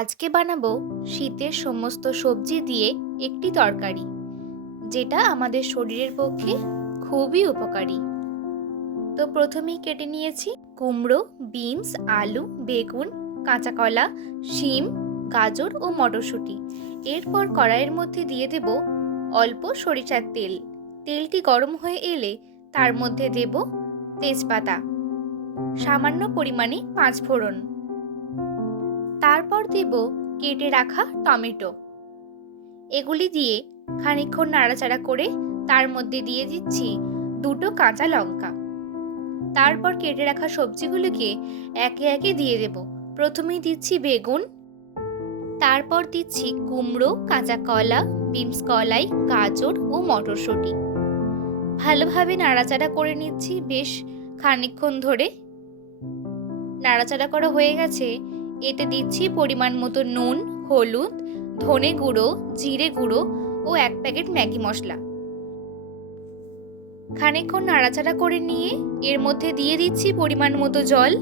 আজকে বানাবো শীতের সমস্ত সবজি দিয়ে একটি তরকারি, যেটা আমাদের শরীরের পক্ষে খুবই উপকারী। তো প্রথমেই কেটে নিয়েছি কুমড়ো, বিনস, আলু, বেগুন, কাঁচা কলা, শিম, গাজর ও মটরশুঁটি। এরপর কড়াইয়ের মধ্যে দিয়ে দেব অল্প সরিষার তেল। তেলটি গরম হয়ে এলে তার মধ্যে দেব তেজপাতা, সামান্য পরিমাণে পাঁচফোড়ন, তারপর দেব কেটে রাখা টমেটো। এগুলি দিয়ে খানিকক্ষণ নাড়াচাড়া করে তার মধ্যে দিয়ে দিচ্ছি দুটো কাঁচা লঙ্কা। তারপর কেটে রাখা সবজিগুলোকে একে একে দিয়ে দেব। প্রথমেই দিচ্ছি বেগুন, তারপর দিচ্ছি কুমড়ো, কাঁচা কলা, বিনস কলাই, গাজর ও মটরশুঁটি। ভালোভাবে নাড়াচাড়া করে নিচ্ছি বেশ খানিকক্ষণ ধরে। নাড়াচাড়া করা হয়ে গেছে, এতে দিচ্ছি পরিমাণ মতো নুন, হলুদ, ধনে গুঁড়ো, জিরে গুঁড়ো ও 1 প্যাকেট ম্যাগি মশলা। খানিকক্ষণ নাড়াচাড়া করে নিয়ে এর মধ্যে দিয়ে দিচ্ছি পরিমাণ মতো জল।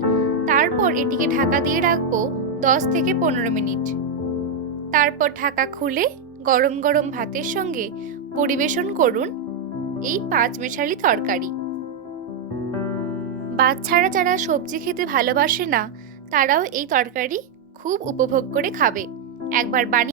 তারপর এটিকে ঢাকা দিয়ে রাখবো 10 থেকে 15 মিনিট। তারপর ঢাকা খুলে গরম গরম ভাতের সঙ্গে পরিবেশন করুন এই পাঁচমেশালি তরকারি। বাচ্চারা যারা সবজি খেতে ভালোবাসে না, তারাও এই তরকারি খুব উপভোগ করে খাবে। একবার বানিয়ে